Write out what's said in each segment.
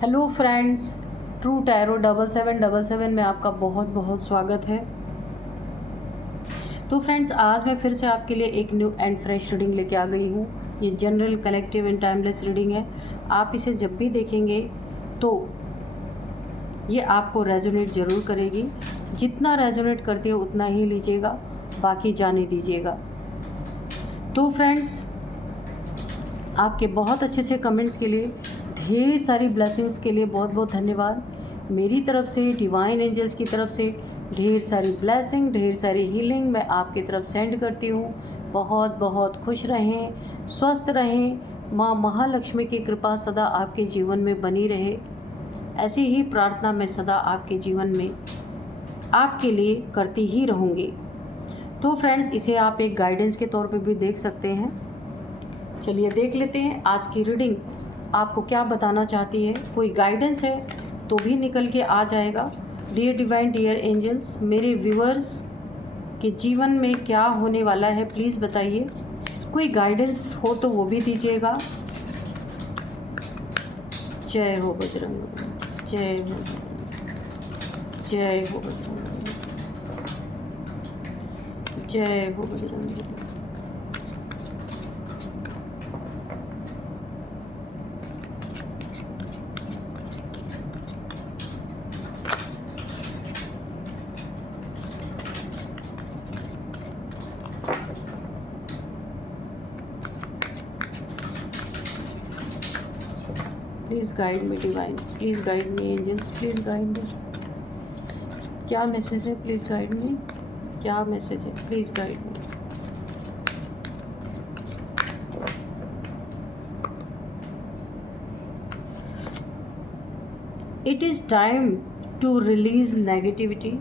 Hello friends, true tarot 7777 में आपका बहुत बहुत स्वागत है। तो फ्रेंड्स, आज मैं फिर से आपके लिए एक न्यू एंड फ्रेश रीडिंग लेके आ गई हूँ। ये general, collective and timeless reading है। आप इसे जब भी देखेंगे तो ये आपको रेजोनेट ज़रूर करेगी। जितना रेजोनेट करती है उतना ही लीजिएगा, बाकी जाने दीजिएगा। तो फ्रेंड्स, आपके बहुत अच्छे अच्छे कमेंट्स के लिए, ढेर सारी ब्लेसिंग्स के लिए बहुत बहुत धन्यवाद। मेरी तरफ से, डिवाइन एंजल्स की तरफ से ढेर सारी ब्लेसिंग, ढेर सारी हीलिंग मैं आपकी तरफ सेंड करती हूँ। बहुत बहुत खुश रहें, स्वस्थ रहें। माँ महालक्ष्मी की कृपा सदा आपके जीवन में बनी रहे। ऐसी ही प्रार्थना मैं सदा आपके जीवन में आपके लिए करती ही रहूँगी। तो फ्रेंड्स, इसे आप एक गाइडेंस के तौर पे भी देख सकते हैं। चलिए देख लेते हैं आज की रीडिंग आपको क्या बताना चाहती है। कोई गाइडेंस है तो भी निकल के आ जाएगा। डियर डिवाइन, डियर एंजल्स, मेरे व्यूअर्स के जीवन में क्या होने वाला है प्लीज़ बताइए। कोई गाइडेंस हो तो वो भी दीजिएगा। जय हो बजरंग, जय हो, जय हो बजरंग, जय हो Bajrang. Please guide me divine, please guide me angels, please guide me. क्या मैसेज है? Please guide me. क्या मैसेज है? Please guide me. It is time to release negativity.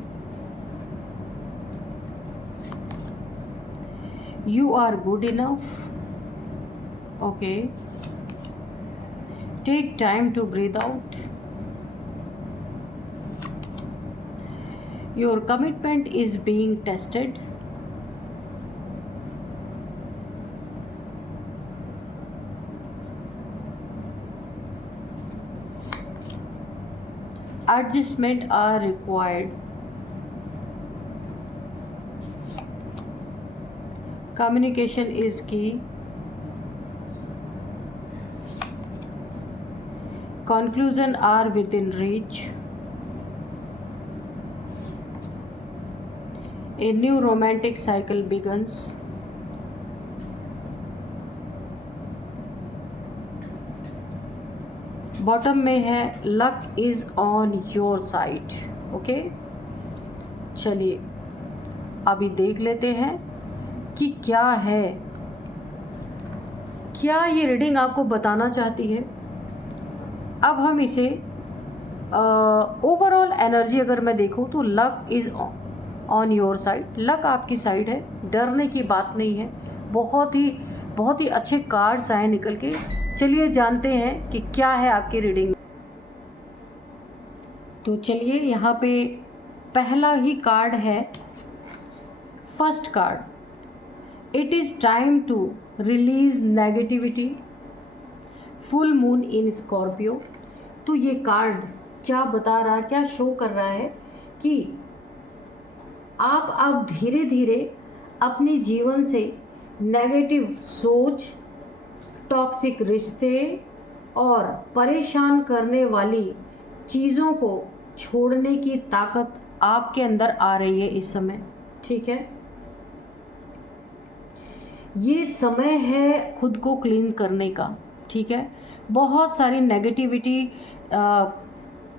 You are good enough. Okay. Take time to breathe out. Your commitment is being tested. Adjustment are required. Communication is key. Conclusion are within reach. A new romantic cycle begins. Bottom में है luck is on your side. Okay, चलिए अभी देख लेते हैं कि क्या है, क्या ये रीडिंग आपको बताना चाहती है। अब हम इसे ओवरऑल एनर्जी अगर मैं देखूँ तो luck is on your side. Luck आपकी साइड है, डरने की बात नहीं है। बहुत ही अच्छे कार्ड्स आए निकल के। चलिए जानते हैं कि क्या है आपकी रीडिंग। तो चलिए, यहाँ पे पहला ही कार्ड है, first card, it is time to release negativity, full moon in Scorpio. तो ये कार्ड क्या बता रहा है, क्या शो कर रहा है कि आप अब धीरे धीरे अपने जीवन से नेगेटिव सोच, टॉक्सिक रिश्ते और परेशान करने वाली चीज़ों को छोड़ने की ताकत आपके अंदर आ रही है इस समय। ठीक है, ये समय है खुद को क्लीन करने का। ठीक है, बहुत सारी नेगेटिविटी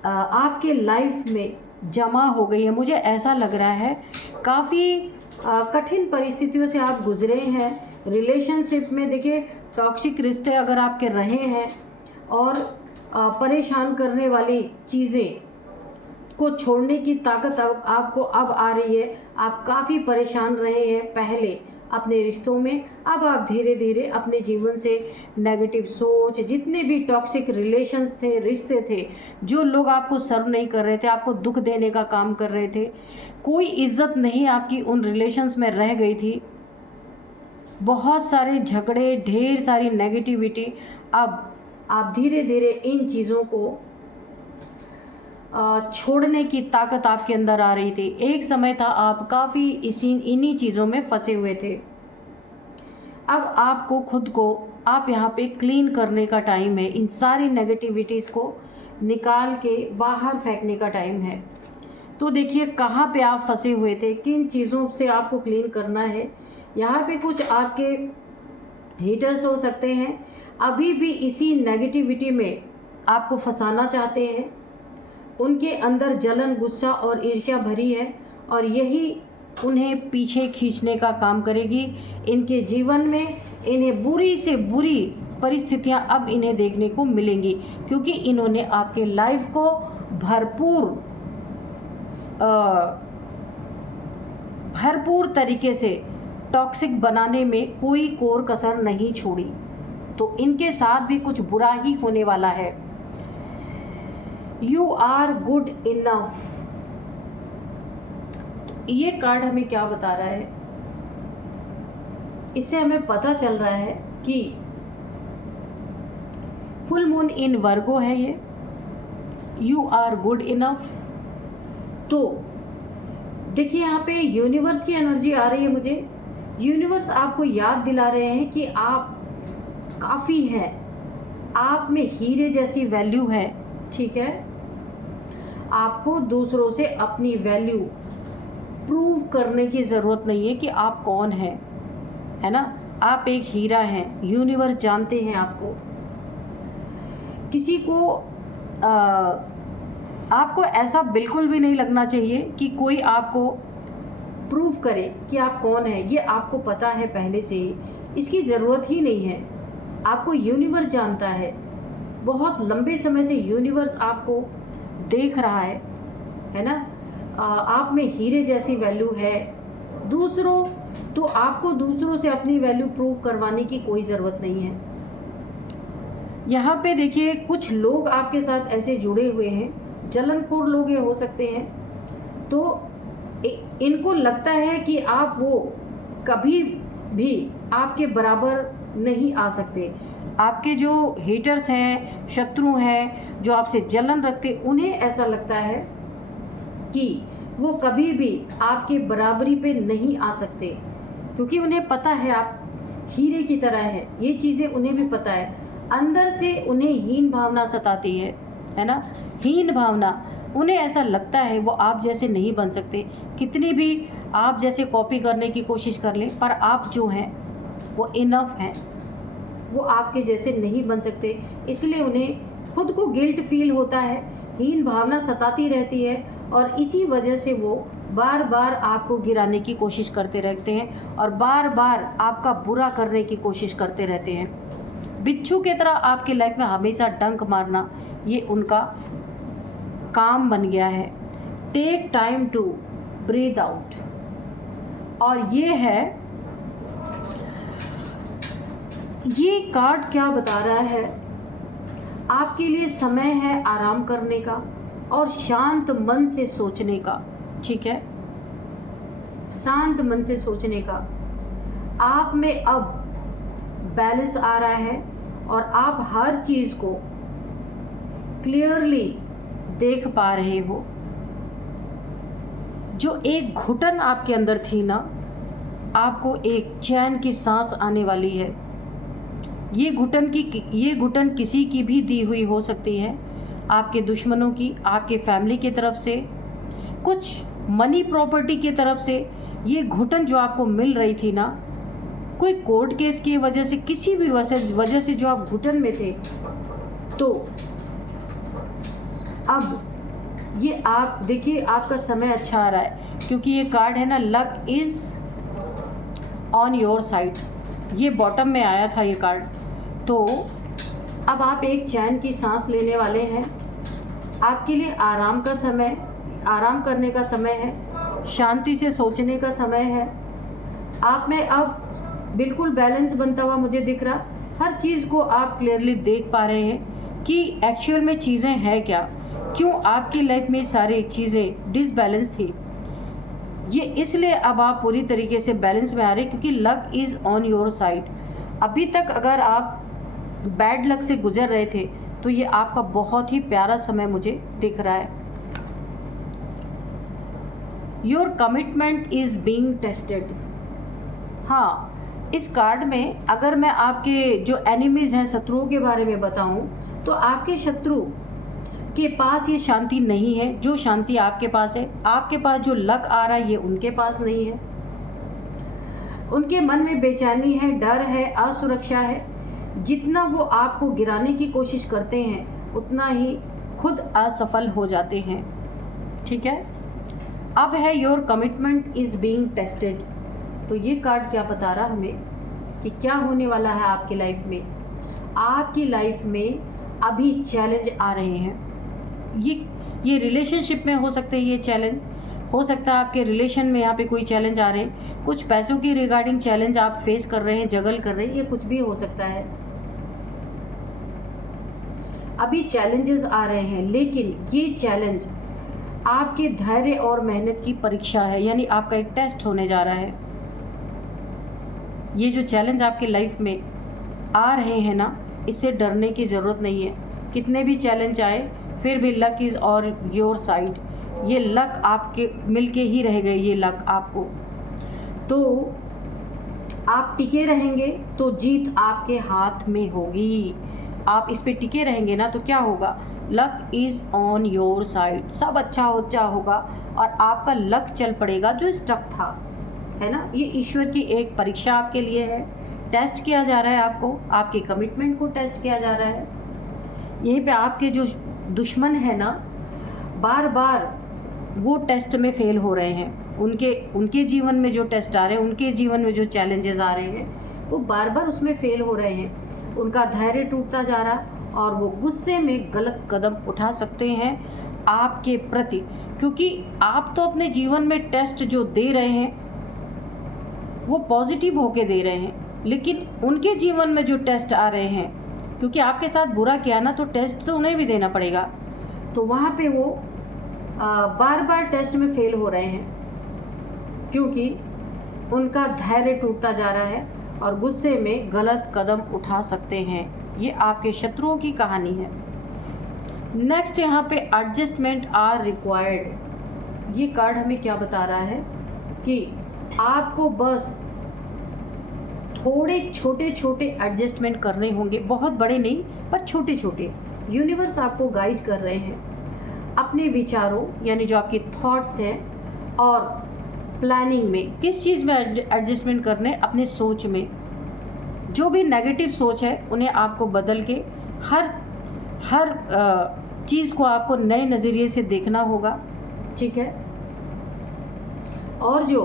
आपके लाइफ में जमा हो गई है। मुझे ऐसा लग रहा है काफ़ी कठिन परिस्थितियों से आप गुजरे हैं रिलेशनशिप में। देखिए, टॉक्सिक रिश्ते अगर आपके रहे हैं और परेशान करने वाली चीज़ें को छोड़ने की ताकत आपको अब आ रही है। आप काफ़ी परेशान रहे हैं पहले अपने रिश्तों में, अब आप धीरे धीरे अपने जीवन से नेगेटिव सोच, जितने भी टॉक्सिक रिलेशंस थे, रिश्ते थे, जो लोग आपको सर्व नहीं कर रहे थे, आपको दुख देने का काम कर रहे थे, कोई इज्जत नहीं आपकी उन रिलेशंस में रह गई थी, बहुत सारे झगड़े, ढेर सारी नेगेटिविटी, अब आप धीरे धीरे इन चीज़ों को छोड़ने की ताकत आपके अंदर आ रही थी। एक समय था आप काफ़ी इन्हीं चीज़ों में फंसे हुए थे। अब आपको खुद को आप यहाँ पे क्लीन करने का टाइम है। इन सारी नेगेटिविटीज़ को निकाल के बाहर फेंकने का टाइम है। तो देखिए कहाँ पे आप फंसे हुए थे, किन चीज़ों से आपको क्लीन करना है। यहाँ पे कुछ आपके हेटर्स हो सकते हैं, अभी भी इसी नेगेटिविटी में आपको फंसाना चाहते हैं। उनके अंदर जलन, गुस्सा और ईर्ष्या भरी है और यही उन्हें पीछे खींचने का काम करेगी। इनके जीवन में इन्हें बुरी से बुरी परिस्थितियां अब इन्हें देखने को मिलेंगी, क्योंकि इन्होंने आपके लाइफ को भरपूर तरीके से टॉक्सिक बनाने में कोई कोर कसर नहीं छोड़ी। तो इनके साथ भी कुछ बुरा ही होने वाला है। यू आर गुड इनफ, ये कार्ड हमें क्या बता रहा है? इससे हमें पता चल रहा है कि फुल मून इन वर्गो है ये। You are good enough. तो देखिए यहाँ पे यूनिवर्स की एनर्जी आ रही है मुझे। यूनिवर्स आपको याद दिला रहे हैं कि आप काफ़ी हैं, आप में हीरे जैसी वैल्यू है, ठीक है। आपको दूसरों से अपनी वैल्यू प्रूव करने की ज़रूरत नहीं है कि आप कौन हैं, है ना। आप एक हीरा हैं, यूनिवर्स जानते हैं आपको। किसी को आपको ऐसा बिल्कुल भी नहीं लगना चाहिए कि कोई आपको प्रूव करे कि आप कौन है। ये आपको पता है पहले से ही, इसकी ज़रूरत ही नहीं है। आपको यूनिवर्स जानता है, बहुत लंबे समय से यूनिवर्स आपको देख रहा है ना। आप में हीरे जैसी वैल्यू है। तो आपको दूसरों से अपनी वैल्यू प्रूव करवाने की कोई ज़रूरत नहीं है। यहाँ पे देखिए कुछ लोग आपके साथ ऐसे जुड़े हुए हैं, जलनखोर लोग ये हो सकते हैं। तो इनको लगता है कि आप वो कभी भी आपके बराबर नहीं आ सकते। आपके जो हेटर्स हैं, शत्रु हैं, जो आपसे जलन रखते, उन्हें ऐसा लगता है कि वो कभी भी आपके बराबरी पे नहीं आ सकते, क्योंकि उन्हें पता है आप हीरे की तरह है। ये चीज़ें उन्हें भी पता है। अंदर से उन्हें हीन भावना सताती है ना। हीन भावना, उन्हें ऐसा लगता है वो आप जैसे नहीं बन सकते। कितनी भी आप जैसे कॉपी करने की कोशिश कर लें, पर आप जो हैं वो इनफ हैं, वो आपके जैसे नहीं बन सकते। इसलिए उन्हें खुद को गिल्ट फील होता है, हीन भावना सताती रहती है और इसी वजह से वो बार बार आपको गिराने की कोशिश करते रहते हैं और बार बार आपका बुरा करने की कोशिश करते रहते हैं। बिच्छू की तरह आपकी लाइफ में हमेशा डंक मारना ये उनका काम बन गया है। Take time to breathe out. और ये कार्ड क्या बता रहा है? आपके लिए समय है आराम करने का और शांत मन से सोचने का, ठीक है। शांत मन से सोचने का। आप में अब बैलेंस आ रहा है और आप हर चीज़ को क्लियरली देख पा रहे हो। जो एक घुटन आपके अंदर थी ना, आपको एक चैन की सांस आने वाली है। ये घुटन किसी की भी दी हुई हो सकती है, आपके दुश्मनों की, आपके फैमिली की तरफ से, कुछ मनी प्रॉपर्टी की तरफ से। ये घुटन जो आपको मिल रही थी ना, कोई कोर्ट केस की वजह से, किसी भी वजह से जो आप घुटन में थे, तो अब ये आप देखिए आपका समय अच्छा आ रहा है, क्योंकि ये कार्ड है ना, luck is on your side. ये बॉटम में आया था ये कार्ड। तो अब आप एक चैन की सांस लेने वाले हैं। आपके लिए आराम करने का समय है, शांति से सोचने का समय है। आप में अब बिल्कुल बैलेंस बनता हुआ मुझे दिख रहा। हर चीज़ को आप क्लियरली देख पा रहे हैं कि एक्चुअल में चीज़ें हैं क्या, क्यों आपकी लाइफ में सारी चीज़ें डिसबैलेंस थी। ये इसलिए अब आप पूरी तरीके से बैलेंस में आ रहे हैं, क्योंकि luck is on your side. अभी तक अगर आप बैड लक से गुजर रहे थे, तो ये आपका बहुत ही प्यारा समय मुझे दिख रहा है। Your commitment is being tested. हाँ, इस कार्ड में अगर मैं आपके जो एनिमीज़ हैं, शत्रुओं के बारे में बताऊं, तो आपके शत्रु के पास ये शांति नहीं है जो शांति आपके पास है। आपके पास जो लक आ रहा है ये उनके पास नहीं है। उनके मन में बेचैनी है, डर है, असुरक्षा है। जितना वो आपको गिराने की कोशिश करते हैं उतना ही खुद असफल हो जाते हैं। ठीक है, अब है your commitment is being tested. तो ये कार्ड क्या बता रहा हमें कि क्या होने वाला है आपकी लाइफ में। आपकी लाइफ में अभी चैलेंज आ रहे हैं। ये रिलेशनशिप में हो सकते हैं, ये चैलेंज हो सकता है आपके रिलेशन में यहाँ पे कोई चैलेंज आ रहे हैं, कुछ पैसों की रिगार्डिंग चैलेंज आप फेस कर रहे हैं, जगल कर रहे हैं, ये कुछ भी हो सकता है। अभी चैलेंजेस आ रहे हैं, लेकिन ये चैलेंज आपके धैर्य और मेहनत की परीक्षा है, यानी आपका एक टेस्ट होने जा रहा है। ये जो चैलेंज आपके लाइफ में आ रहे हैं ना, इससे डरने की ज़रूरत नहीं है। कितने भी चैलेंज आए फिर भी लक इज़ और योर साइड। ये लक आपके मिलके ही रह गए, ये लक आपको। तो आप टिके रहेंगे तो जीत आपके हाथ में होगी। आप इस पे टिके रहेंगे ना तो क्या होगा, luck is on your side. सब अच्छा होगा और आपका लक चल पड़ेगा जो स्टक था, है ना। ये ईश्वर की एक परीक्षा आपके लिए है। टेस्ट किया जा रहा है आपको, आपके कमिटमेंट को टेस्ट किया जा रहा है। यहीं पे आपके जो दुश्मन है ना, बार बार वो टेस्ट में फेल हो रहे हैं। उनके जीवन में जो टेस्ट आ रहे हैं, उनके जीवन में जो चैलेंजेस आ रहे हैं, वो बार बार उसमें फेल हो रहे हैं। उनका धैर्य टूटता जा रहा और वो गुस्से में गलत कदम उठा सकते हैं आपके प्रति, क्योंकि आप तो अपने जीवन में टेस्ट जो दे रहे हैं वो पॉजिटिव होके दे रहे हैं, लेकिन उनके जीवन में जो टेस्ट आ रहे हैं, क्योंकि आपके साथ बुरा किया ना, तो टेस्ट तो उन्हें भी देना पड़ेगा। तो वहाँ पे वो बार बार टेस्ट में फेल हो रहे हैं, क्योंकि उनका धैर्य टूटता जा रहा है और गुस्से में गलत कदम उठा सकते हैं। ये आपके शत्रुओं की कहानी है। नेक्स्ट यहाँ पे एडजस्टमेंट आर रिक्वायर्ड। ये कार्ड हमें क्या बता रहा है कि आपको बस थोड़े छोटे छोटे एडजस्टमेंट करने होंगे, बहुत बड़े नहीं पर छोटे छोटे। यूनिवर्स आपको गाइड कर रहे हैं अपने विचारों, यानी जो आपके थॉट्स हैं, और प्लानिंग में किस चीज़ में एडजस्टमेंट करने, अपने सोच में। जो भी नेगेटिव सोच है उन्हें आपको बदल के हर चीज़ को आपको नए नज़रिए से देखना होगा। ठीक है, और जो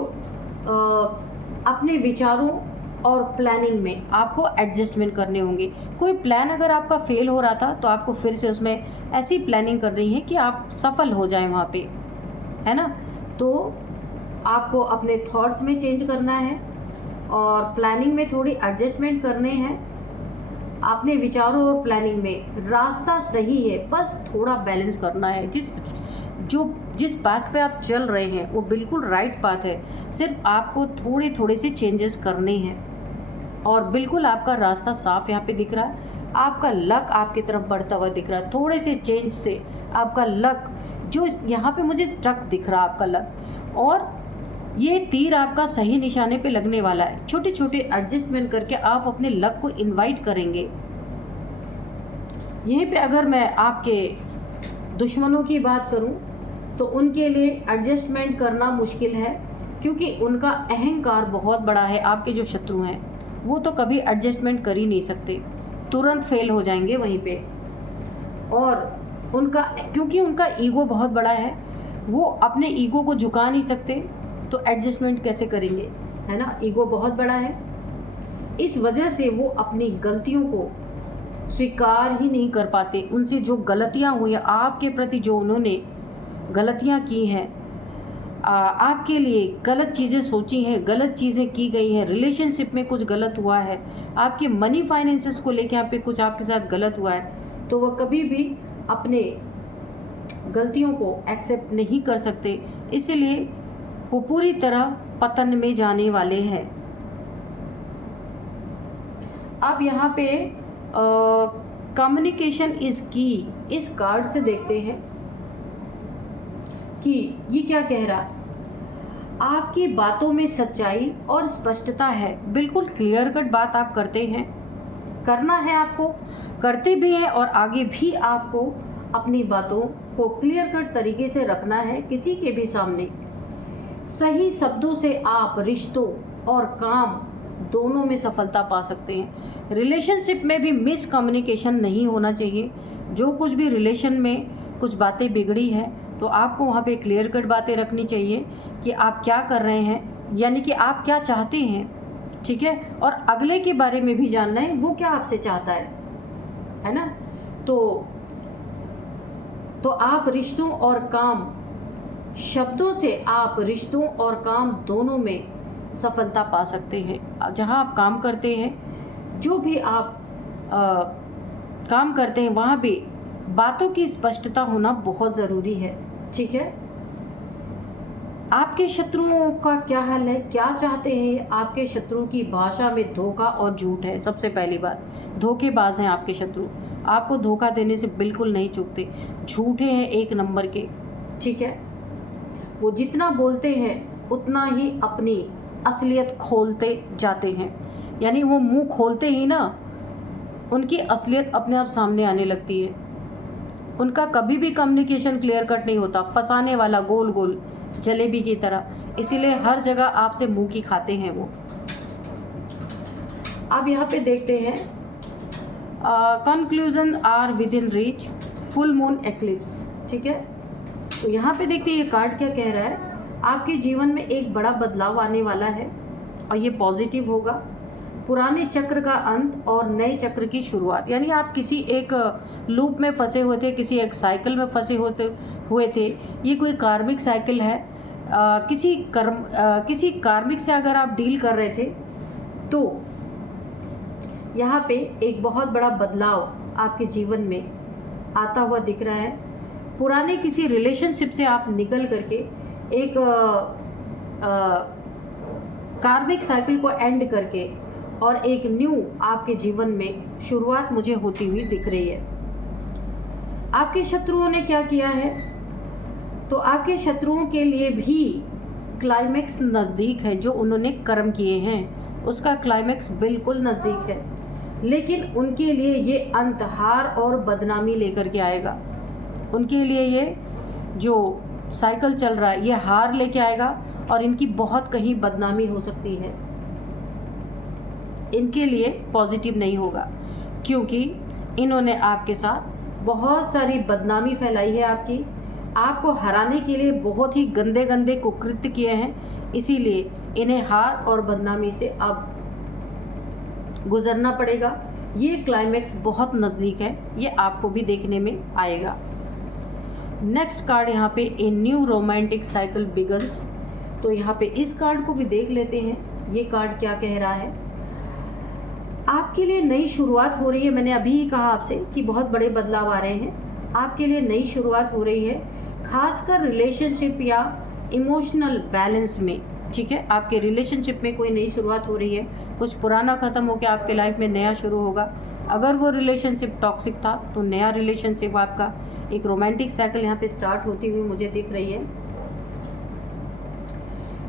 अपने विचारों और प्लानिंग में आपको एडजस्टमेंट करने होंगे। कोई प्लान अगर आपका फेल हो रहा था तो आपको फिर से उसमें ऐसी प्लानिंग कर रही है कि आप सफल हो जाएं वहाँ पे, है ना। तो आपको अपने थॉट्स में चेंज करना है और प्लानिंग में थोड़ी एडजस्टमेंट करने हैं। अपने विचारों और प्लानिंग में रास्ता सही है, बस थोड़ा बैलेंस करना है। जिस बात पे आप चल रहे हैं वो बिल्कुल राइट बात है, सिर्फ आपको थोड़े से चेंजेस करने हैं और बिल्कुल आपका रास्ता साफ यहाँ पे दिख रहा है। आपका लक आपकी तरफ बढ़ता हुआ दिख रहा है। थोड़े से चेंज से आपका लक जो यहाँ पे मुझे स्टक दिख रहा है, आपका लक, और ये तीर आपका सही निशाने पे लगने वाला है। छोटे छोटे एडजस्टमेंट करके आप अपने लक को इनवाइट करेंगे। यहीं पे अगर मैं आपके दुश्मनों की बात करूं तो उनके लिए एडजस्टमेंट करना मुश्किल है, क्योंकि उनका अहंकार बहुत बड़ा है। आपके जो शत्रु हैं वो तो कभी एडजस्टमेंट कर ही नहीं सकते, तुरंत फेल हो जाएंगे वहीं पे। और क्योंकि उनका ईगो बहुत बड़ा है, वो अपने ईगो को झुका नहीं सकते, तो एडजस्टमेंट कैसे करेंगे, है ना। ईगो बहुत बड़ा है, इस वजह से वो अपनी गलतियों को स्वीकार ही नहीं कर पाते। उनसे जो गलतियां हुई, आपके प्रति जो उन्होंने गलतियां की हैं, आपके लिए गलत चीज़ें सोची हैं, गलत चीज़ें की गई हैं, रिलेशनशिप में कुछ गलत हुआ है, आपके मनी फाइनेंसेस को लेके यहाँ पे कुछ आपके साथ गलत हुआ है, तो वह कभी भी अपने गलतियों को एक्सेप्ट नहीं कर सकते। इसलिए वो पूरी तरह पतन में जाने वाले हैं। अब यहाँ पे कम्युनिकेशन इज़ की, इस कार्ड से देखते हैं कि ये क्या कह रहा। आपकी बातों में सच्चाई और स्पष्टता है, बिल्कुल क्लियर कट बात आप करते हैं, करना है आपको, करते भी हैं और आगे भी आपको अपनी बातों को क्लियर कट तरीके से रखना है किसी के भी सामने। सही शब्दों से आप रिश्तों और काम दोनों में सफलता पा सकते हैं। रिलेशनशिप में भी मिसकम्युनिकेशन नहीं होना चाहिए। जो कुछ भी रिलेशन में कुछ बातें बिगड़ी हैं तो आपको वहाँ पे क्लियर कट बातें रखनी चाहिए कि आप क्या कर रहे हैं, यानी कि आप क्या चाहते हैं, ठीक है, और अगले के बारे में भी जानना है वो क्या आपसे चाहता है ना। तो आप रिश्तों और काम, शब्दों से आप रिश्तों और काम दोनों में सफलता पा सकते हैं। जहाँ आप काम करते हैं, जो भी आप काम करते हैं, वहाँ भी बातों की स्पष्टता होना बहुत ज़रूरी है, ठीक है। आपके शत्रुओं का क्या हाल है, क्या चाहते हैं? आपके शत्रु की भाषा में धोखा और झूठ है। सबसे पहली बात, धोखेबाज हैं आपके शत्रु, आपको धोखा देने से बिल्कुल नहीं चूकते, झूठे हैं एक नंबर के, ठीक है। वो जितना बोलते हैं उतना ही अपनी असलियत खोलते जाते हैं, यानी वो मुंह खोलते ही ना उनकी असलियत अपने आप सामने आने लगती है। उनका कभी भी कम्युनिकेशन क्लियर कट नहीं होता, फंसाने वाला, गोल गोल जलेबी की तरह, इसीलिए हर जगह आपसे मुंह की खाते हैं वो। अब यहाँ पे देखते हैं, conclusion are within reach, full moon eclipse, ठीक है। तो यहाँ पे देखते हैं ये कार्ड क्या कह रहा है। आपके जीवन में एक बड़ा बदलाव आने वाला है और ये पॉजिटिव होगा। पुराने चक्र का अंत और नए चक्र की शुरुआत, यानी आप किसी एक लूप में फंसे हुए थे, किसी एक साइकिल में फंसे हुए थे। ये कोई कार्मिक साइकिल है। किसी कार्मिक से अगर आप डील कर रहे थे तो यहाँ पे एक बहुत बड़ा बदलाव आपके जीवन में आता हुआ दिख रहा है। पुराने किसी रिलेशनशिप से आप निकल करके एक कार्मिक साइकिल को एंड करके और एक न्यू आपके जीवन में शुरुआत मुझे होती हुई दिख रही है। आपके शत्रुओं ने क्या किया है, तो आपके शत्रुओं के लिए भी क्लाइमैक्स नज़दीक है। जो उन्होंने कर्म किए हैं उसका क्लाइमैक्स बिल्कुल नज़दीक है, लेकिन उनके लिए ये अंत हार और बदनामी लेकर के आएगा। उनके लिए ये जो साइकिल चल रहा है ये हार लेके आएगा और इनकी बहुत कहीं बदनामी हो सकती है। इनके लिए पॉजिटिव नहीं होगा, क्योंकि इन्होंने आपके साथ बहुत सारी बदनामी फैलाई है। आपको हराने के लिए बहुत ही गंदे गंदे कुकृत्य किए हैं, इसीलिए इन्हें हार और बदनामी से अब गुजरना पड़ेगा। ये क्लाइमैक्स बहुत नज़दीक है, ये आपको भी देखने में आएगा। नेक्स्ट कार्ड यहाँ पे a new romantic cycle begins. तो यहाँ पे इस कार्ड को भी देख लेते हैं, ये कार्ड क्या कह रहा है। आपके लिए नई शुरुआत हो रही है। मैंने अभी ही कहा आपसे कि बहुत बड़े बदलाव आ रहे हैं, आपके लिए नई शुरुआत हो रही है, खासकर रिलेशनशिप या इमोशनल बैलेंस में, ठीक है। आपके रिलेशनशिप में कोई नई शुरुआत हो रही है, कुछ पुराना ख़त्म होकर आपके लाइफ में नया शुरू होगा। अगर वो रिलेशनशिप टॉक्सिक था तो नया रिलेशनशिप आपका, एक रोमांटिक साइकिल यहाँ पे स्टार्ट होती हुई मुझे दिख रही है,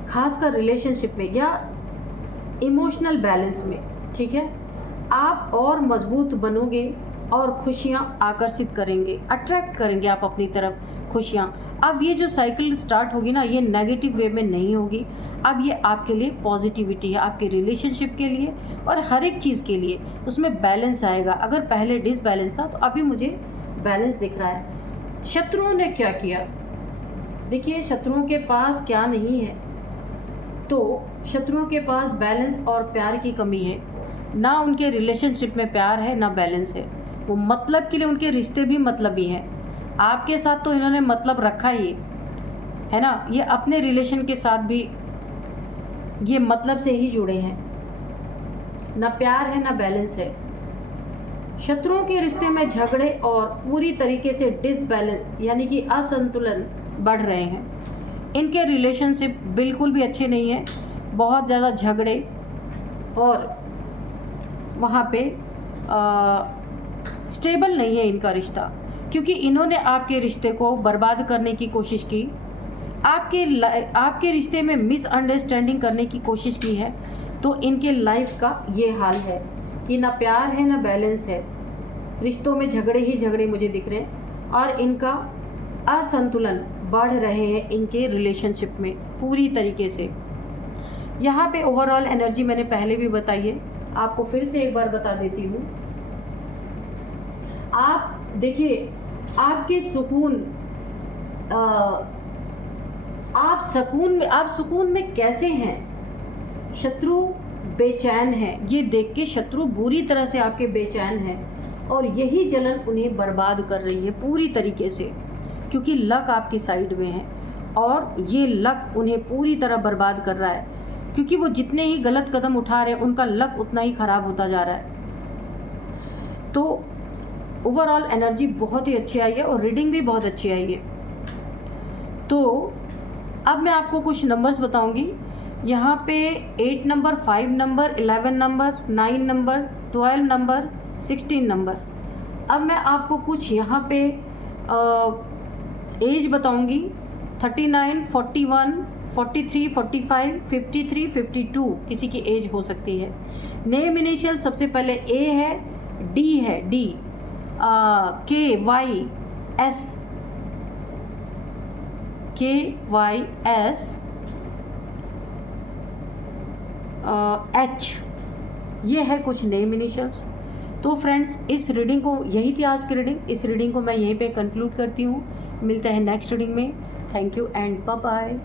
खासकर रिलेशनशिप में या इमोशनल बैलेंस में, ठीक है। आप और मजबूत बनोगे और खुशियाँ आकर्षित करेंगे, अट्रैक्ट करेंगे आप अपनी तरफ खुशियाँ। अब ये जो साइकिल स्टार्ट होगी ना, ये नेगेटिव वे में नहीं होगी, अब ये आपके लिए पॉजिटिविटी है, आपके रिलेशनशिप के लिए और हर एक चीज़ के लिए उसमें बैलेंस आएगा। अगर पहले डिसबैलेंस था तो अभी मुझे बैलेंस दिख रहा है। शत्रुओं ने क्या किया, देखिए शत्रुओं के पास क्या नहीं है, तो शत्रुओं के पास बैलेंस और प्यार की कमी है। ना उनके रिलेशनशिप में प्यार है ना बैलेंस है, वो मतलब के लिए उनके रिश्ते भी मतलबी हैं। आपके साथ तो इन्होंने मतलब रखा ही है ना, ये अपने रिलेशन के साथ भी ये मतलब से ही जुड़े हैं, ना प्यार है ना बैलेंस है। शत्रुओं के रिश्ते में झगड़े और पूरी तरीके से डिसबैलेंस यानी कि असंतुलन बढ़ रहे हैं। इनके रिलेशनशिप बिल्कुल भी अच्छे नहीं हैं, बहुत ज़्यादा झगड़े और वहाँ पे स्टेबल नहीं है इनका रिश्ता, क्योंकि इन्होंने आपके रिश्ते को बर्बाद करने की कोशिश की। आपके रिश्ते में मिसअंडरस्टैंडिंग करने की कोशिश की है, तो इनके लाइफ का ये हाल है कि ना प्यार है ना बैलेंस है, रिश्तों में झगड़े ही झगड़े मुझे दिख रहे हैं और इनका असंतुलन बढ़ रहे हैं इनके रिलेशनशिप में पूरी तरीके से। यहाँ पे ओवरऑल एनर्जी मैंने पहले भी बताई है, आपको फिर से एक बार बता देती हूँ। आप देखिए, आपके सुकून, आप सुकून में कैसे हैं? शत्रु बेचैन है, ये देख के शत्रु बुरी तरह से आपके बेचैन है और यही जलन उन्हें बर्बाद कर रही है पूरी तरीके से, क्योंकि लक आपकी साइड में है और ये लक उन्हें पूरी तरह बर्बाद कर रहा है, क्योंकि वो जितने ही गलत कदम उठा रहे हैं उनका लक उतना ही ख़राब होता जा रहा है। तो ओवरऑल एनर्जी बहुत ही अच्छी आई है और रीडिंग भी बहुत अच्छी आई है। तो अब मैं आपको कुछ नंबर्स बताऊंगी। यहाँ पे 8 number, 5 number, 11 number, 9 number, 12 number, 16 number. अब मैं आपको कुछ यहाँ पे एज बताऊंगी। 39, 41, 43, 45, 53, 52 किसी की एज हो सकती है। नेम इनिशियल सबसे पहले ए है, डी है, डी, के वाई एस, के वाई एस, एच, ये है कुछ नेम इनिशियल्स। तो फ्रेंड्स, इस रीडिंग को, यही थी आज की रीडिंग। इस रीडिंग को मैं यहीं पे कंक्लूड करती हूँ। मिलते हैं नेक्स्ट रीडिंग में। Thank you and bye bye.